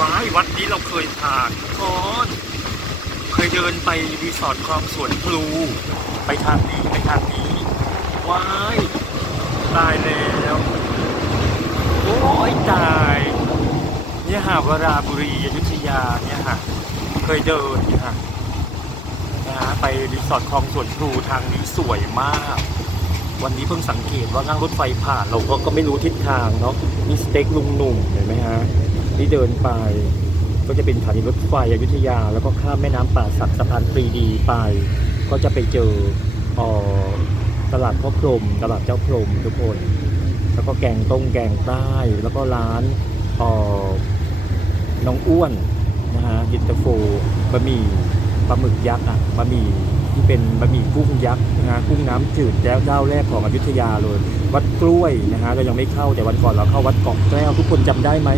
ว้ายวัดนี้เราเคยผ่านทุกคนเคยเดินไปรีสอร์ทคลองสวนพลูไปทางนี้ไปทางนี้ว้ายตายแล้วโอ้ยตายเนี่ยหาวราบุรีอยุธยาเนี่ยค่ะเคยเดินค่ะนะฮะไปรีสอร์ทคลองสวนพลูทางนี้สวยมาก วันนี้เพิ่งสังเกตว่านั่งรถไฟผ่านเราก็ก็ไม่รู้ทิศทางเนาะนี่สเต็กลุงหนุ่มเห็นไหมฮะนี่เดินไป ก็จะเป็นสถานีรถไฟอยุธยา แล้วก็ข้ามแม่น้ำป่าสักสะพานปรีดีไป ก็จะไปเจอออตลาดพ่อพรหมตลาดเจ้าพรหมทุกคน แล้วก็แกงต้งแกงใต้แล้วก็ร้านออน้องอ้วนนะฮะยินตาโฟบะหมี่ปลาหมึกยักษ์อะบะหมี่ ที่เป็นบะหมี่กุ้งยักษ์นะฮะกุ้งน้ำจืดแล้วเจ้าแรกของอยุธยาเลย วัดกล้วยนะฮะเรายังไม่เข้าแต่วันก่อนเราเข้าวัดเกาะแก้วทุกคนจำได้ไหม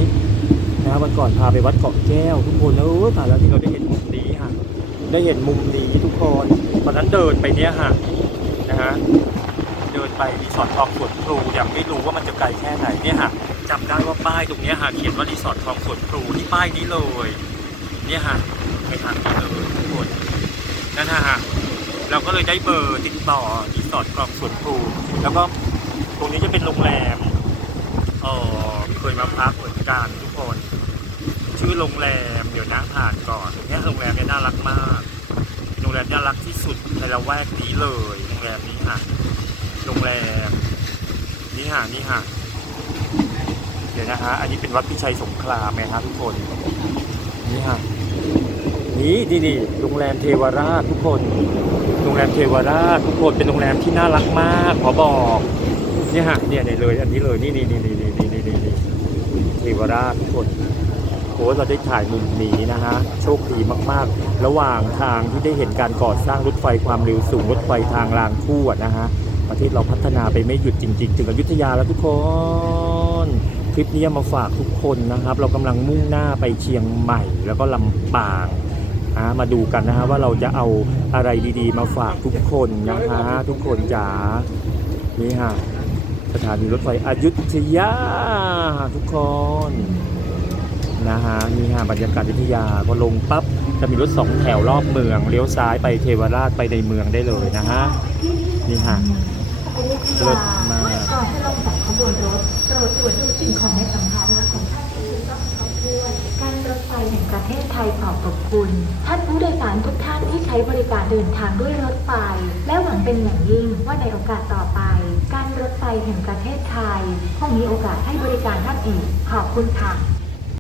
นะฮะวันก่อนพาไปวัดเกาะแก้ว ทุกคนเออตายแล้วที่เราได้เห็นมุมนี้ฮะได้เห็นมุมนี้ทุกคนตอนนั้นเดินไปเนี้ยฮะนะฮะเดินไปรีสอร์ททองสวนพลูยังไม่รู้ว่ามันจะไกลแค่ไหนเนี่ยฮะจำได้ว่าป้ายตรงเนี้ยฮะเขียนว่ารีสอร์ททองสวนพลูที่ป้ายนี้เลย เนี่ยฮะไปทางนี้เลยทุกคนนั่นฮะ เราก็เลยได้เบอร์ติดต่อรีสอร์ททองสวนพลูแล้วก็ตรงนี้จะเป็นโรงแรมเออเคยมาพักเหมือนกันทุกคน ชื่อโรงแรมเดี๋ยวนะผ่านก่อนตรงเนี้ยโรงแรมเนี่ยน่ารักมากโรงแรมน่ารักที่สุดในละแวกนี้เลยโรงแรมนี้ฮะโรงแรมนี่ฮะนี่ฮะเดี๋ยวนะฮะอันนี้เป็นวัดพิชัยสงครามไหมฮะทุกคนนี่ฮะ นี่ดีดีโรงแรมเทวราชทุกคน โรงแรมเทวราชทุกคนเป็นโรงแรมที่น่ารักมาก ขอบอกเนี่ยฮะเนี่ยเนี่ยเลยอันนี้เลยนี่นี่นี่นี่นี่นี่นี่นี่เทวราชทุกคนโอ้เราได้ถ่ายมุมนี้นะฮะโชคดีมากๆ ระหว่างทางที่ได้เห็นการก่อสร้างรถไฟความเร็วสูงรถไฟทางรางคู่นะฮะประเทศเราพัฒนาไปไม่หยุดจริง ๆ ถึงอยุธยาแล้วทุกคนคลิปนี้มาฝากทุกคนนะครับ เรากำลังมุ่งหน้าไปเชียงใหม่แล้วก็ลำปาง อ่ามาดูกันนะฮะว่าเราจะเอาอะไรดีๆ มาฝากทุกคนนะฮะทุกคนจ๋านี่ฮะสถานีรถไฟอยุธยาทุกคนนะฮะนี่ฮะบรรยากาศอยุธยาพอลงปั๊บจะมีรถสองแถวรอบเมืองเลี้ยวซ้ายไปเทวราชไปในเมืองได้เลยนะฮะนี่ฮะเลิศมากก่อนที่ลงจากขบวนรถโปรดตรวจดูสิ่งของในสัมภาระของท่านที่มีต้องครบถ้วน ไฟแห่งประเทศไทยขอบพระคุณ ท่านผู้โดยสารทุกท่านที่ใช้บริการเดินทางด้วยรถไฟ และหวังเป็นอย่างยิ่งว่าในโอกาสต่อไป การรถไฟแห่งประเทศไทยคงมีโอกาสให้บริการท่านอีก ขอบคุณค่ะ